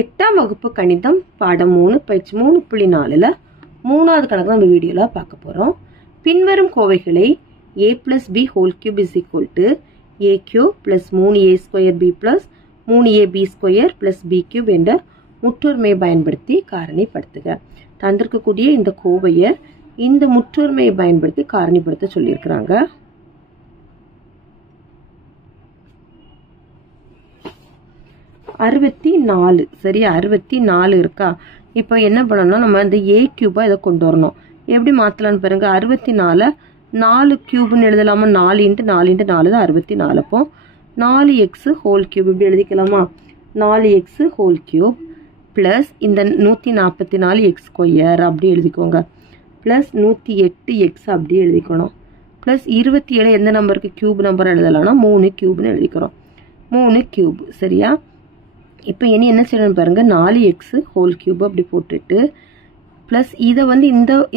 8ஆம் வகுப்பு கணிதம் பாடம் 3 பயிற்சி 3.4ல மூணாவது கணக்கு நம்ம வீடியோல பார்க்க போறோம். பின்வரும் கோவைகளை a plus b whole cube is equal to a cube plus 3a square b plus 3ab square plus b cube என்ற முற்றொருமையை பயன்படுத்தி காரணிப்படுத்துக. தந்திருக்கக்கூடிய இந்த கோவையை இந்த முற்றொருமையை பயன்படுத்தி காரணிப்படுத்த சொல்லியிருக்கிறாங்க. அறுபத்தி 4 சரியா 64 இருக்கா. இப்போ என்ன பண்ணணும்னா நம்ம இந்த a கியூபா இதை கொண்டு வரணும். எப்படி மாற்றலான்னு பாருங்க. 64 4 கியூப்னு எழுதலாமா. 4 × 4 × 4 தான் 64. அப்போ 4x ஹோல் கியூப் இப்படி எழுதிக்கலாமா. 4x ஹோல் கியூப் ப்ளஸ் இந்த 144x ஸ்கொயர் அப்படி எழுதிக்கோங்க. ப்ளஸ் 108x அப்படி எழுதிக்கணும். ப்ளஸ் 27 எந்த நம்பருக்கு கியூப் நம்பர் எழுதலாம்னா 3 கியூப்னு எழுதிக்கிறோம். 3 கியூப் சரியா. இப்போ இனி என்ன செய்யணும் பாருங்க. 4x ஹோல் கியூப் அப்படி போட்டுட்டு ப்ளஸ் இதை வந்து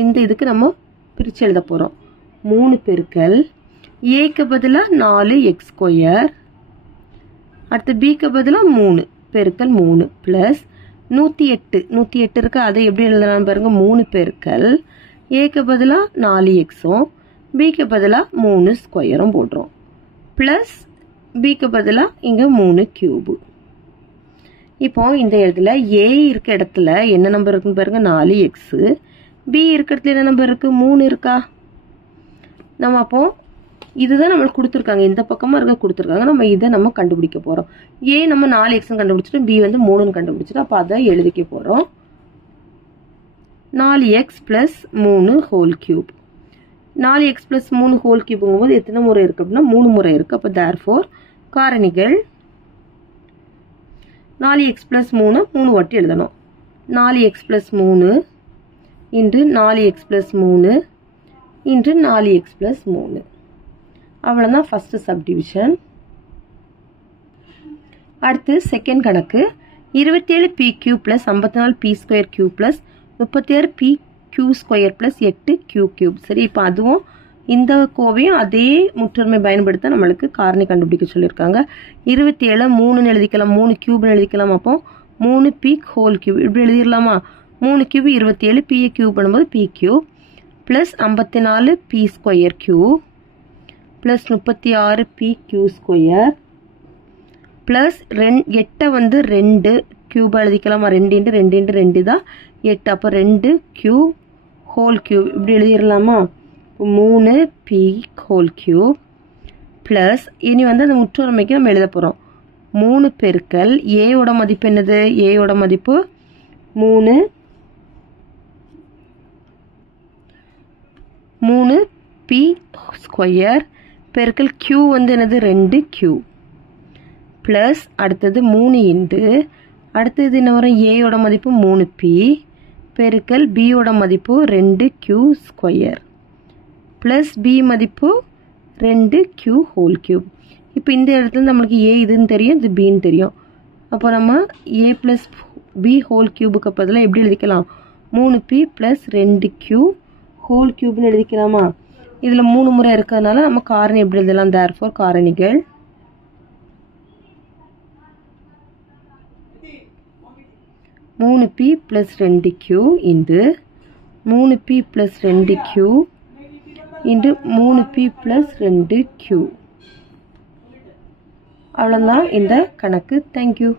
இந்த இதுக்கு நம்ம பிரித்து எழுத போகிறோம். 3 பெருக்கல் ஏக்கு பதிலாக 4x ஸ்கொயர், அடுத்து பிக்கு பதிலாக 3 பெருக்கல் 3 ப்ளஸ் 108 இருக்கு. அதை எப்படி எழுதலாம் பாருங்க. 3 பெருக்கல் ஏக்கு பதிலாக 4xும் பிக்கு பதிலாக 3 ஸ்கொயரும் போடுறோம். ப்ளஸ் பிக்கு பதிலாக இங்கே 3 கியூபு. இப்போ இந்த இடத்துல ஏ இருக்க இடத்துல என்ன நம்பர் இருக்குன்னு பாருங்க. 4x. பி இருக்க இடத்துல என்ன நம்பர் இருக்கு. 3 இருக்கா. நம்ம அப்போ இதுதான் நம்மளுக்கு கொடுத்துருக்காங்க. இந்த பக்கமா இருக்க கொடுத்துருக்காங்க. நம்ம இதை நம்ம கண்டுபிடிக்க போறோம். ஏ நம்ம 4x கண்டுபிடிச்சிட்டோம். பி வந்து 3 கண்டுபிடிச்சிட்டோம். அப்போ அதை எழுதிக்க போறோம். 4x + 3 whole cube. 4x + 3 whole கியூப்ங்கும் போது எத்தனை முறை இருக்கு அப்படின்னா 3 முறை இருக்கு. அப்போ தேர்ஃபோர் காரணிகள் 4x + 3 வாட்டி எழுதணும். 4x + 3 × 4x + 3 × 4x + 3. அவ்வளோதான் ஃபர்ஸ்ட் சப்டிவிஷன். அடுத்து செகண்ட் கணக்கு. 27p³ + 54p² + 36pq² + 8q³ சரி. இப்போ அதுவும் இந்த கோவையும் அதே முற்றொருமை பயன்படுத்த நம்மளுக்கு காரணி கண்டுபிடிக்க சொல்லியிருக்காங்க. 27 3ன்னு எழுதிக்கலாம், 3 கியூப்னு எழுதிக்கலாம். அப்போ 3p ஹோல் கியூப் இப்படி எழுதிடலாமா. 3 கியூப் 27, பியை கியூப் பண்ணும்போது p cube plus 54p² cube plus 36pq² plus 8 வந்து 2 கியூப் எழுதிக்கலாமா. 2 × 2 × 2 தான் 8. அப்போ 2q ஹோல் கியூப் இப்படி எழுதிடலாமா. 3p ஹோல் கியூப் ப்ளஸ் இனி வந்து அந்த முற்றொருமைக்கு நம்ம எழுத போகிறோம். 3 பெருக்கல் ஏயோட மதிப்பு என்னது. ஏயோட மதிப்பு 3p² பெருக்கல் q வந்து என்னது 2q ப்ளஸ் அடுத்தது 3 × அடுத்தது என்ன வரும். ஏயோட மதிப்பு 3p பெருக்கல் பியோட மதிப்பு 2q² ப்ளஸ் பி மதிப்பு 2q ஹோல் கியூப். இப்போ இந்த இடத்துல நம்மளுக்கு ஏ இதுன்னு தெரியும், இது பின்னு தெரியும். அப்போ நம்ம a + b ஹோல் கியூபுக்கு பதிலாக எப்படி எழுதிக்கலாம். 3p + 2q whole கியூப்னு எழுதிக்கலாமா. இதில் 3 முறை இருக்கிறதுனால நம்ம காரணி எப்படி எழுதலாம். தேர்ஃபோர் காரணிகள் 3p + 2q × 3p + 2q × 3p + 2q. அவ்வளோதான் இந்த கணக்கு. தேங்க்யூ.